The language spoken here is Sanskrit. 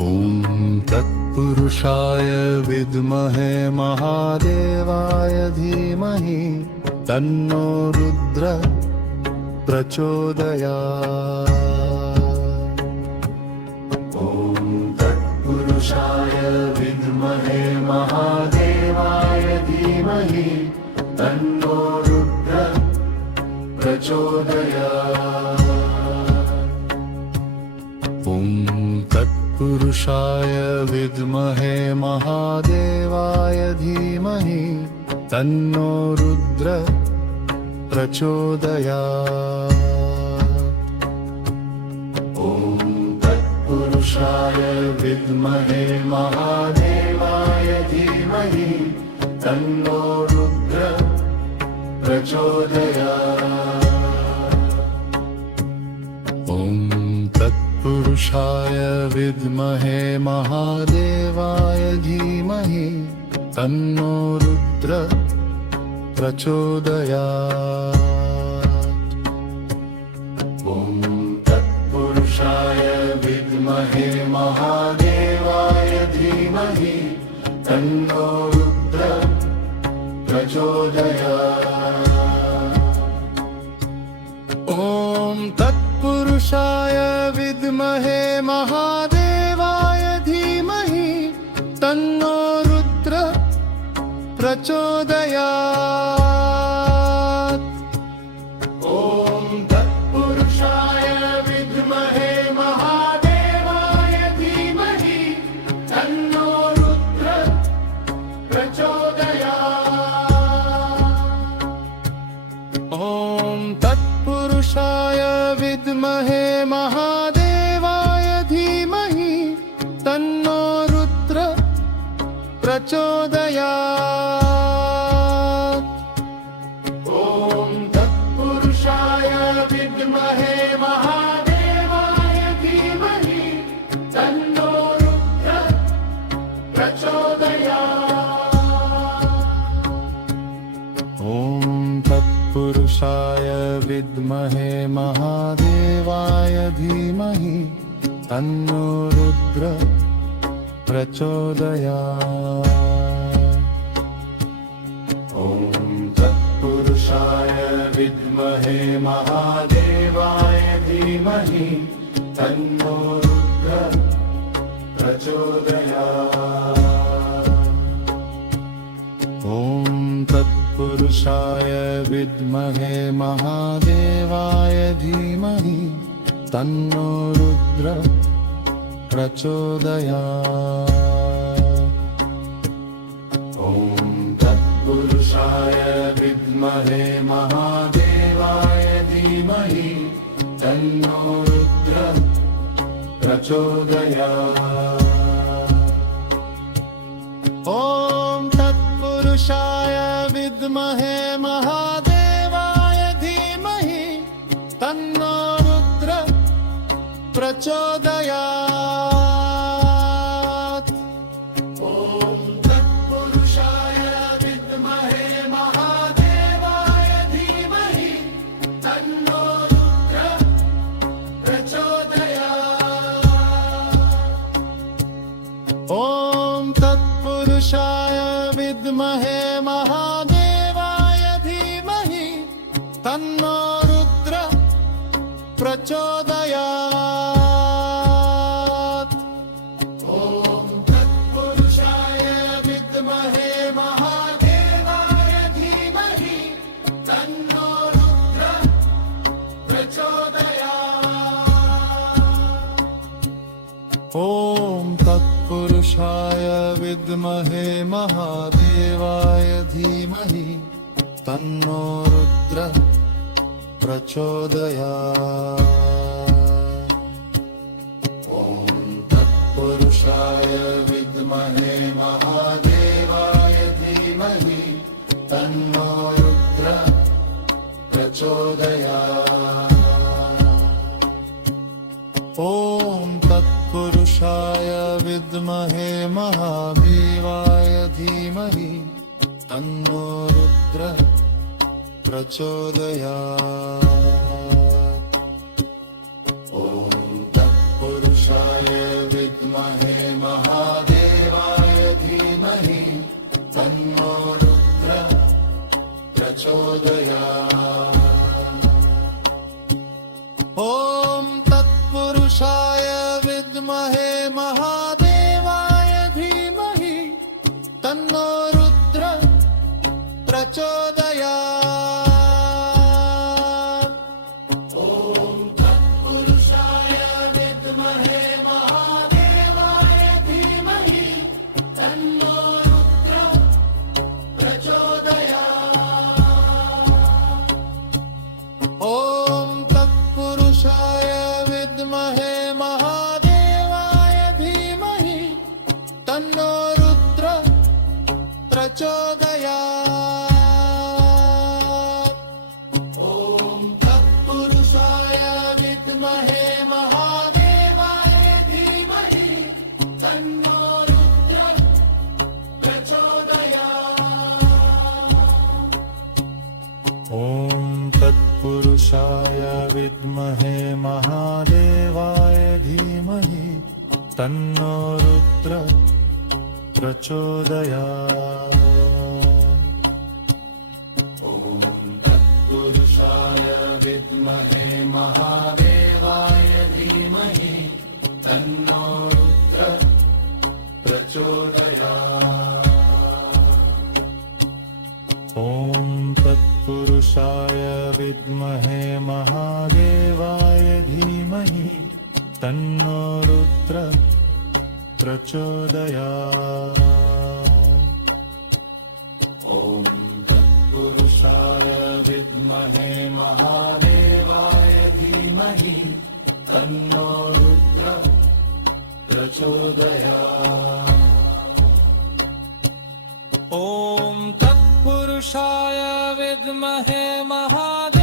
ॐ तत्पुरुषाय विद्महे महादेवाय धीमहि तन्नो रुद्र प्रचोदयात्। ॐ तत्पुरुषाय विद्महे महादेवाय धीमहि तन्नो रुद्र प्रचोदयात्। ॐ तत्पुरुषाय विद्महे महादेवाय धीमहि तन्नो रुद्र प्रचोदयात्। ॐ तत्पुरुषाय विद्महे महादेवाय धीमहि तन्नो रुद्र प्रचोदयात्। ॐ तत्पुरुषाय विद्महे महादेवाय धीमहि तन्नो रुद्र प्रचोदयात्। ॐ तत्पुरुषाय विद्महे महादेवाय धीमहि तन्नो रुद्र प्रचोदयात्। ॐ तत्पुरुषाय विद्महे महादेवाय धीमहि तन्नो रुद्र प्रचोदयात्। ॐ तत्पुरुषाय विद्महे महादेवाय धीमहि तन्नो रुद्र प्रचोदयात्। ॐ तत्पुरुषाय विद्महे महादेवाय धीमहि तन्नो रुद्र प्रचोदयात्। ॐ तत्पुरुषाय विद्महे महादेवाय धीमहि तन्नो रुद्र प्रचोदयात्। ॐ तत्पुरुषाय विद्महे महादेवाय धीमहि तन्नो रुद्र प्रचोदयात्। ॐ तत्पुरुषाय विद्महे महादेवाय धीमहि तन्नो रुद्र प्रचोदयात्। ॐ तत्पुरुषाय विद्महे महादेवाय धीमहि तन्नो रुद्र प्रचोदयात्। ॐ तत्पुरुषाय विद्महे महादेवाय धीमहि तन्नो रुद्र प्रचोदयात्। ॐ तत्पुरुषाय विद्महे महादेवाय धीमहि तन्नो रुद्र प्रचोदयात्। ॐ तत्पुरुषाय विद्महे महादेवाय धीमहि तन्नो रुद्र प्रचोदयात्। ॐ तत्पुरुषाय विद्महे महादेवाय धीमहि तन्नो रुद्र प्रचोदयात्। ॐ तत्पुरुषाय विद्महे महादेवाय धीमहि तन्नो रुद्र प्रचोदयात्। ॐ तत्पुरुषाय विद्महे महादेवाय धीमहि तन्नो रुद्र प्रचोदयात्। ॐ तत्पुरुषाय विद्महे महादेवाय धीमहि तन्नो रुद्र प्रचोदयात्। ॐ तत्पुरुषाय विद्महे महादेवाय धीमहि तन्नो रुद्र प्रचोदयात्। ॐ तत्पुरुषाय विद्महे ॐ तत्पुरुषाय विद्महे महादेवाय धीमहि तन्नो रुद्र प्रचोदयात्। ॐ तत्पुरुषाय विद्महे महादेवाय धीमहि तन्नो रुद्र प्रचोदयात्। ॐ तत्पुरुषाय विद्महे महादेवाय धीमहि तन्नो रुद्र प्रचोदयात्। ॐ तत्पुरुषाय विद्महे महादेवाय धीमहि तन्नो रुद्र प्रचोदयात्। ॐ तत्पुरुषाय विद्महे महादेवाय धीमहि तन्नो रुद्र प्रचोदयात्। ॐ तत्पुरुषाय विद्महे महादेवाय धीमहि तन्नो रुद्र प्रचोदयात्। ॐ तत्पुरुषाय विद्महे महादेवाय धीमहि तन्नो रुद्र प्रचोदयात्। ॐ तत्पुरुषाय विद्महे महादेवाय धीमहि तन्नो रुद्र प्रचोदयात्। ॐ तत्पुरुषाय विद्महे महादेवाय